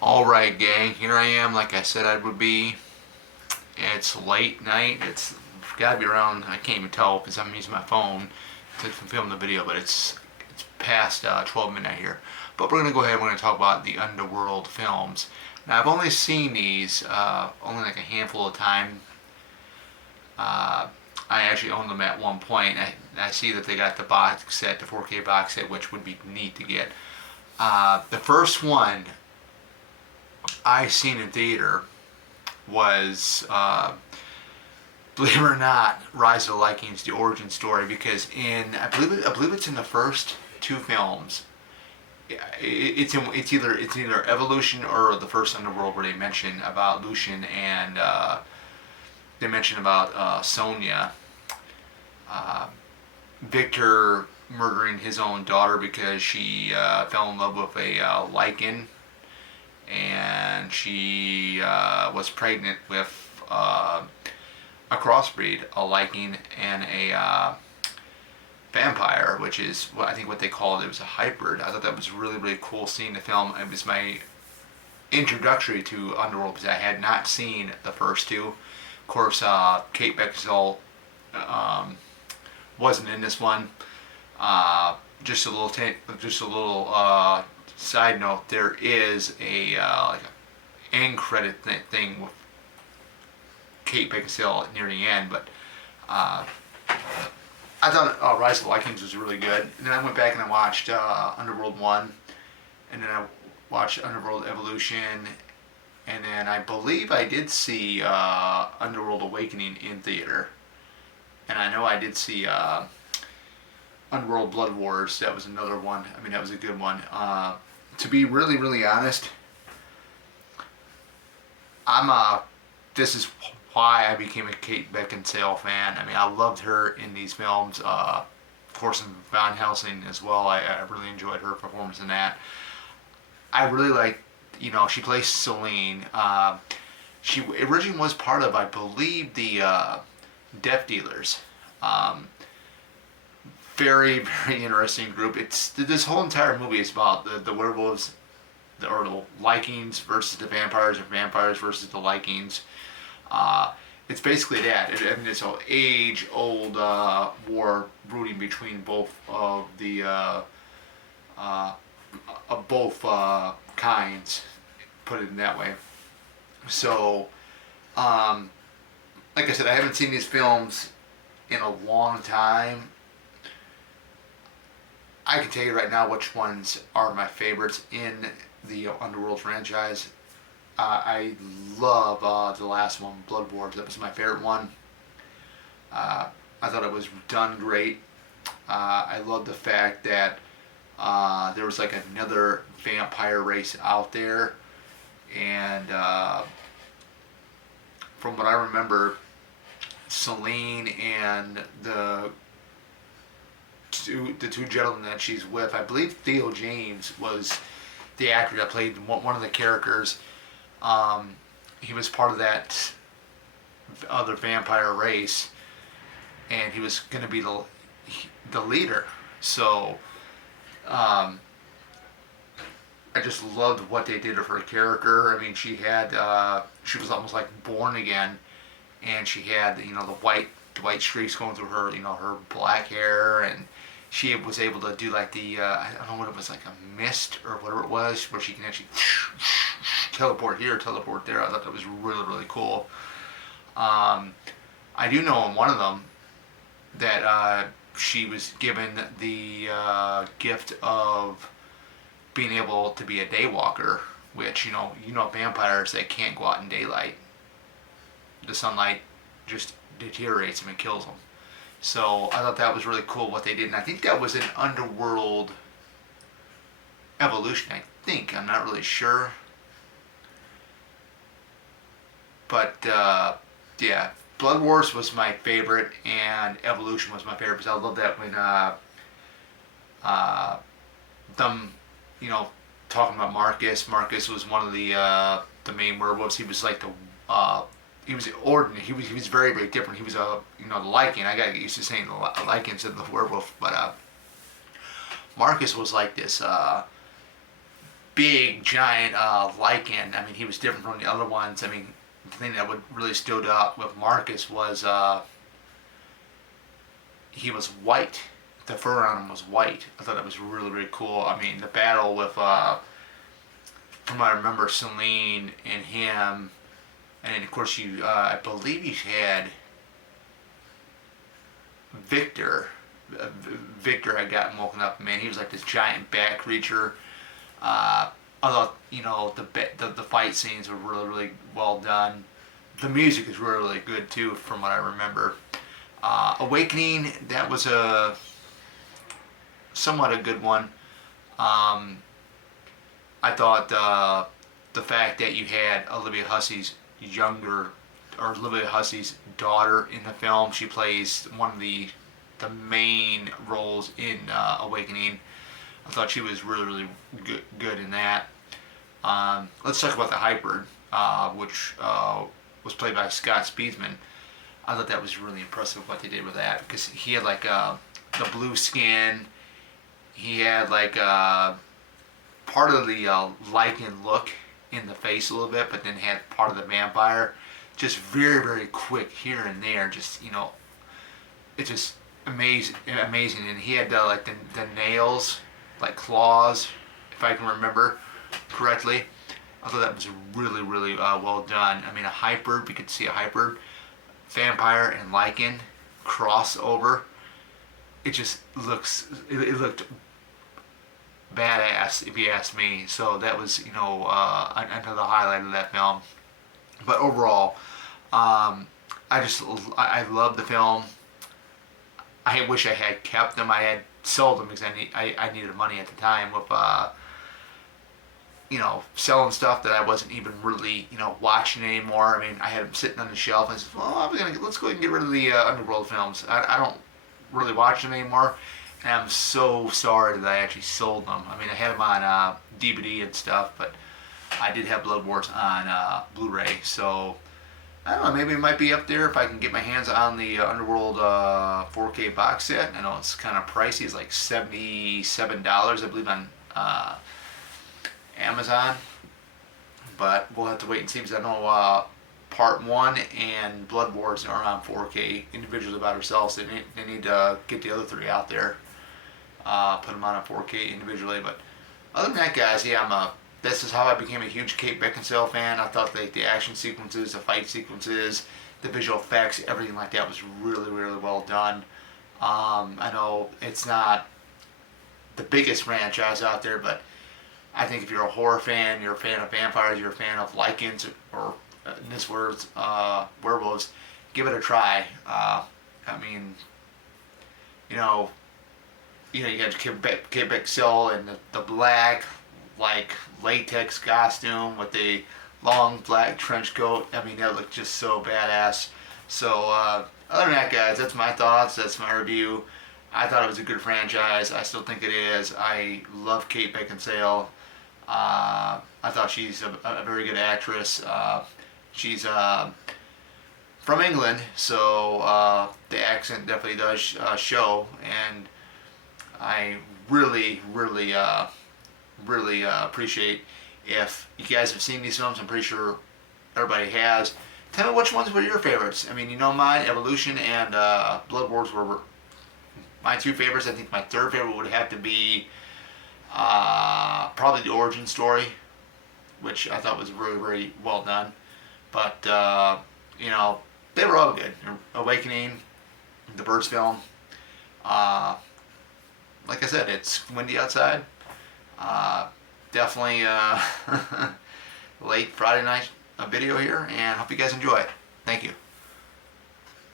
Alright gang, here I am like I said I would be. It's late night, it's gotta be around, I can't even tell because I'm using my phone to film the video, but it's past 12 midnight here. But we're gonna go ahead and we're gonna talk about the Underworld films. Now I've only seen these only like a handful of times. Uh, I actually owned them at one point. I see that they got the box set, the 4K box set, which would be neat to get. The first one I seen in theater was, believe it or not, Rise of the Vikings, the origin story. Because I believe it's in the first two films. It's either Evolution or the first Underworld where they mention about Lucian and they mention about Sonya, uh, Victor murdering his own daughter because she fell in love with a Lycan, and she was pregnant with a crossbreed, a Lycan and a vampire, which is what I think what they called it. It was a hybrid. I thought that was really really cool seeing the film. It was my introductory to Underworld because I had not seen the first two. Of course, Kate Beckinsale um, wasn't in this one. Just a little, side note. There is a like a end credit thing with Kate Beckinsale near the end, but uh, I thought Rise of the Vikings was really good. And then I went back and I watched Underworld 1, and then I watched Underworld Evolution, and then I believe I did see Underworld Awakening in theater. And I know I did see Underworld Blood Wars. That was another one. I mean, that was a good one. To be really, really honest, I'm this is why I became a Kate Beckinsale fan. I mean, I loved her in these films. Of course, in Van Helsing as well. I really enjoyed her performance in that. I really like, she plays Celine. She originally was part of, I believe, the Death Dealers. Um, very, very interesting group. It's this whole entire movie is about the werewolves, or the Lycans versus the vampires, or vampires versus the Lycans. It's basically that. And it's an age-old war brooding between both of the of both kinds. Put it in that way. So, like I said, I haven't seen these films in a long time. I can tell you right now which ones are my favorites in the Underworld franchise. I love the last one, Blood Wars. That was my favorite one. I thought it was done great. I love the fact that there was like another vampire race out there, and from what I remember, Celine and the two gentlemen that she's with, I believe Theo James was the actor that played one of the characters. He was part of that other vampire race, and he was going to be the leader. So I just loved what they did of her character. I mean, she was almost like born again, and she had the white streaks going through her, her black hair, and she was able to do like I don't know what it was, like a mist or whatever it was, where she can actually teleport here, teleport there. I thought that was really really cool. I do know in one of them that she was given the gift of being able to be a daywalker, which vampires, they can't go out in daylight. The sunlight just deteriorates them and kills them. So I thought that was really cool what they did, and I think that was an Underworld Evolution. I'm not really sure, but yeah, Blood Wars was my favorite, and Evolution was my favorite because I love that when them, talking about Marcus. Marcus was one of the main werewolves. He was like he was ordinary. He was very very different. He was the Lycan. I gotta get used to saying the Lycan instead of the werewolf. But Marcus was like this big giant lichen. I mean, he was different from the other ones. I mean, the thing that would really stood out with Marcus was he was white. The fur on him was white. I thought that was really, really cool. I mean, the battle with, from what I remember, Celine and him, and then of course I believe he had Victor. Victor had gotten woken up. Man, he was like this giant bat creature. I thought, the fight scenes were really, really well done. The music is really, really good too, from what I remember. Awakening, that was somewhat a good one. I thought the fact that you had Olivia Hussey's daughter in the film. She plays one of the main roles in Awakening. I thought she was really, really good in that. Let's talk about the Hybrid, which was played by Scott Speedsman. I thought that was really impressive what they did with that, because he had like the blue skin. He had like part of the lichen look in the face a little bit, but then had part of the vampire. Just very, very quick here and there. Just, it's just amazing. And he had like the nails, like claws, if I can remember correctly. I thought that was really, really well done. I mean, a hybrid, we could see a hybrid, vampire and lichen crossover. It just it looked badass, if you ask me. So that was, another highlight of that film. But overall, I love the film. I wish I had kept them. I had sold them because I needed money at the time with selling stuff that I wasn't even really, watching anymore. I mean, I had them sitting on the shelf, and I said, well, let's go ahead and get rid of the Underworld films. I don't really watch them anymore, and I'm so sorry that I actually sold them. I mean, I had them on DVD and stuff, but I did have Blood Wars on Blu-ray, so I don't know, maybe it might be up there if I can get my hands on the Underworld 4K box set. I know it's kind of pricey. It's like $77, I believe, on Amazon, but we'll have to wait and see, because I know Part 1 and Blood Wars are on 4K individually by themselves. They need to get the other three out there, put them on a 4K individually. But other than that, guys, yeah, this is how I became a huge Kate Beckinsale fan. I thought the action sequences, the fight sequences, the visual effects, everything like that was really, really well done. I know it's not the biggest franchise out there, but I think if you're a horror fan, you're a fan of vampires, you're a fan of lichens, or in this words, werewolves, give it a try. I mean, you got Kate Beckinsale in the black, like, latex costume with the long black trench coat. I mean, that looked just so badass. So, other than that, guys, that's my thoughts. That's my review. I thought it was a good franchise. I still think it is. I love Kate Beckinsale. I thought she's a very good actress. She's from England, so the accent definitely does show, and I really, really, really appreciate if you guys have seen these films. I'm pretty sure everybody has. Tell me which ones were your favorites. I mean, mine, Evolution and Blood Wars were my two favorites. I think my third favorite would have to be probably the origin story, which I thought was very, very well done. But, they were all good. Awakening, the Birds film. Like I said, it's windy outside. Definitely late Friday night video here, and hope you guys enjoy it. Thank you.